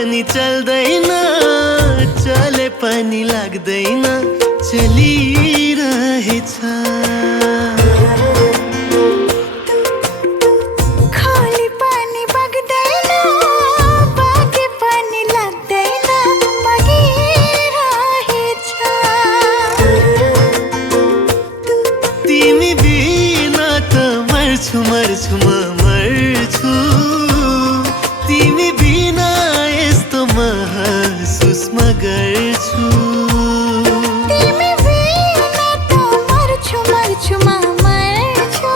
पनि चल्दैन, चले पनि लाग्दैन, चलिरहेछ। खोली पनि बग्दैन, बगे पनि लाग्दैन, बगिरहेछ। तिमी बिना त मर्छु मर्छु म मर्छु, तिमी बिना यस्तो महसुस म गर्छु। तिमी बिना त मर्छु मर्छु म मर्छु,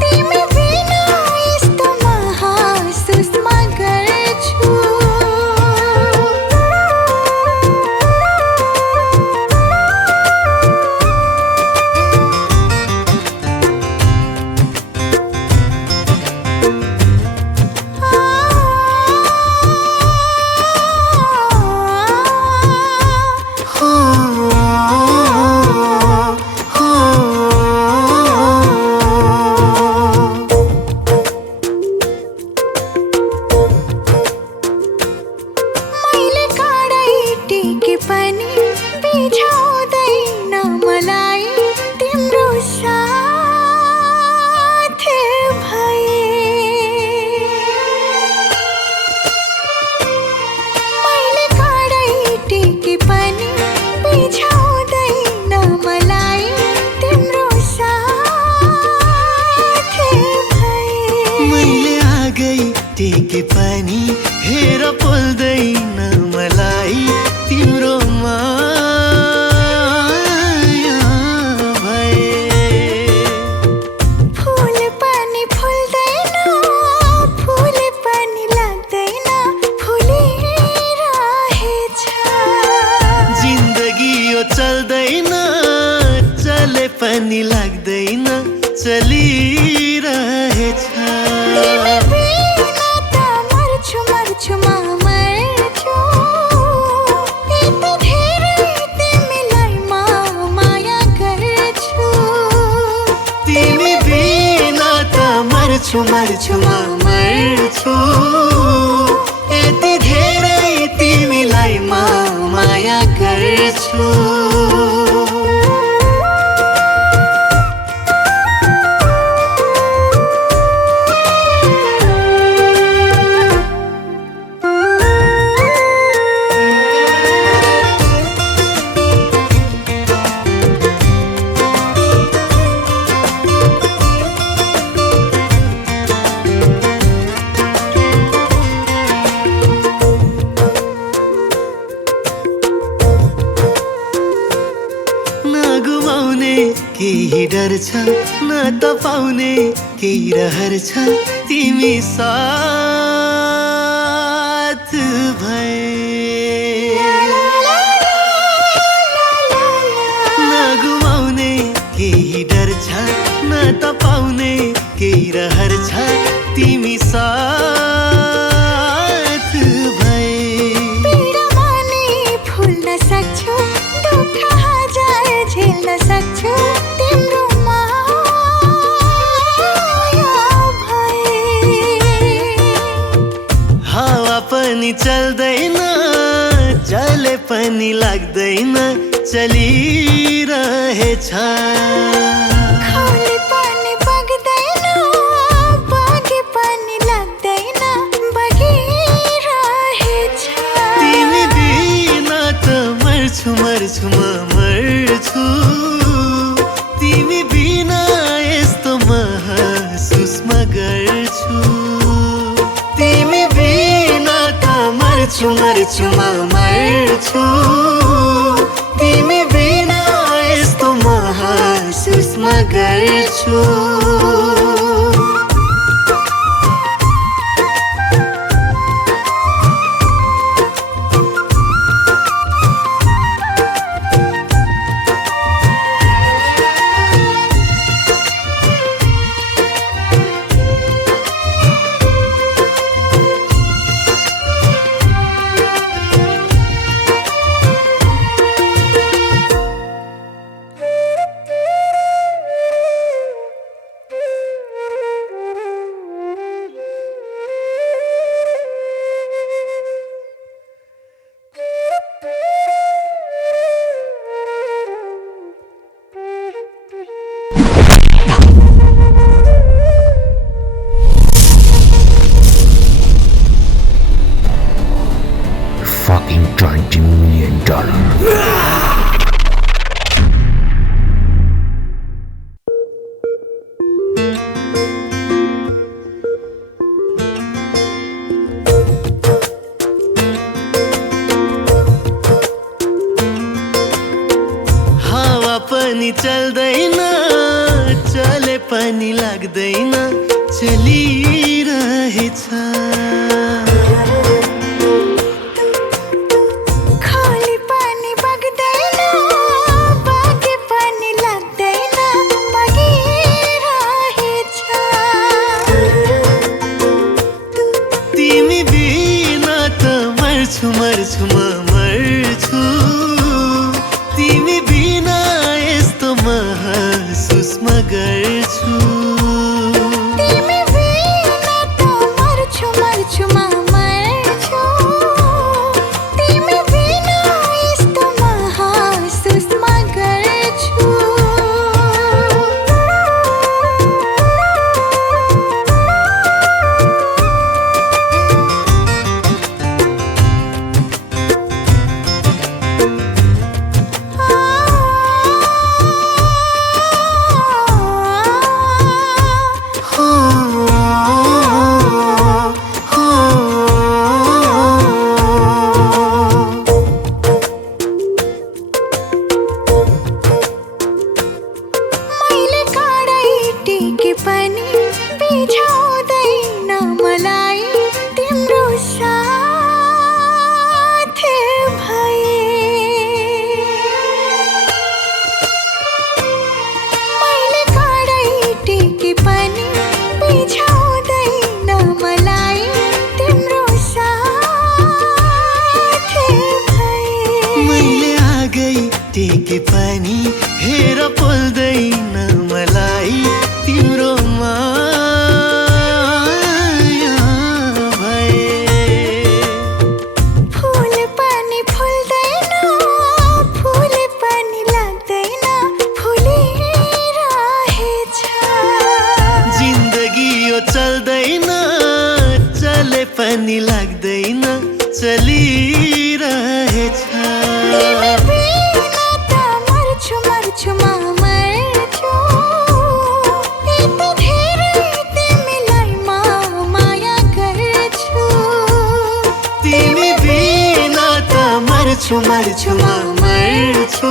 तिमी बिना यस्तो महसुस म गर्छु। मैले काँडै टेके पनि बिझाउँदैन मलाई तिम्रो साथ भए। मैले काँडै टेके पनि बिझाउँदैन मलाई तिम्रो साथ भए। मैले आगै टेके पनि हेर पोल्दैन मलाई तिम्रो माया भए। फूल पनि फुल्दैन, फूल पनि लाग्दैन, फुलिरहेछ। जिन्दगी यो चल्दैन, चले पनि लाग्दैन, चलिरहेछ। तिमी बिना त मर्छु मर्छु म मर्छु, यति धेरै तिमीलाई म माया गर्छु। तिमी बिना त मर्छु मर्छु म मर्छु, यति धेरै तिमीलाई म माया गर्छु। गुमाउने केही डर छ, न त पाउने केही रहर छ, तिमी साथ भए। न गुमाउने केही डर छ, न त पाउने केही रहर छ, तिमी साथ भए। पीडामा नि फुल्न सक्छु, दुःख हजार झेल्न सक्छु, तिम्रो माया भए। हावा पनि चल्दैन, चले पनि लाग्दैन, चलिरहेछ। खोली पनि बग्दैन, बगे पनि लाग्दैन, बगिरहेछ। तिमी बिना त मर्छु मर्छु म मर्छु, तिमी बिना यस्तो महसुस म गर्छु। तिमी बिना त मर्छु मर्छु म मर्छु, तिमी बिना यस्तो महसुस म गर्छु। making $20 million. हावा पनि चल्दैन चले पनि लाग्दैन चलिरहेछ खाली पानी बग्दैन बाँकी पनि लाग्दैन बगिरहेछ तिमी बिना त मर्छु मर्छु म मर्छु तिमी बिना यस्तो महसुस म गर्छु तिमी बिना त मर्छु मर्छु म मर्छु तिमी बिना यस्तो महसुस म गर्छु मैले काँडै टेके पनि बिझाउँदैन मलाई तिम्रो साथ भए मैले काँडै टेके पनि बिझाउँदैन मलाई तिम्रो साथ भए मैले आगै टेके पनि हेर पोल्दैन मलाई तिम्रो माया भए फूल पनि फुल्दैन फूल पनि लाग्दैन फुलिरहेछ जिन्दगी यो चल्दैन चले पनि लाग्दैन चलिरहेछ तिमी बिना त मर्छु मर्छु म मर्छु यति धेरै तिमीलाई म माया गर्छु तिमी बिना त मर्छु मर्छु म मर्छु